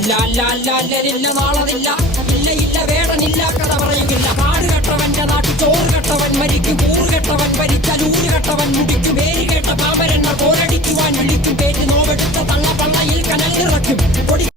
അല്ല നാളതില്ല ഇല്ല ഇല്ല വേടനില്ല കഥ പറയുകില്ല. കാട് കെട്ടവന്റെ നാട്ടിൽ ചോറ് കെട്ടവൻ മരിക്കും. കൂറ് കെട്ടവൻ ഭരിച്ചാൽ ഊര് കെട്ടവൻ മുടിക്കും. പേര് കേട്ട പാമരങ്ങൾ പോരടിക്കുവാൻ വിളിക്കും. പേര് നോവെടുത്ത തള്ള പള്ളയിൽ കനൽ നിറയ്ക്കും. പൊടി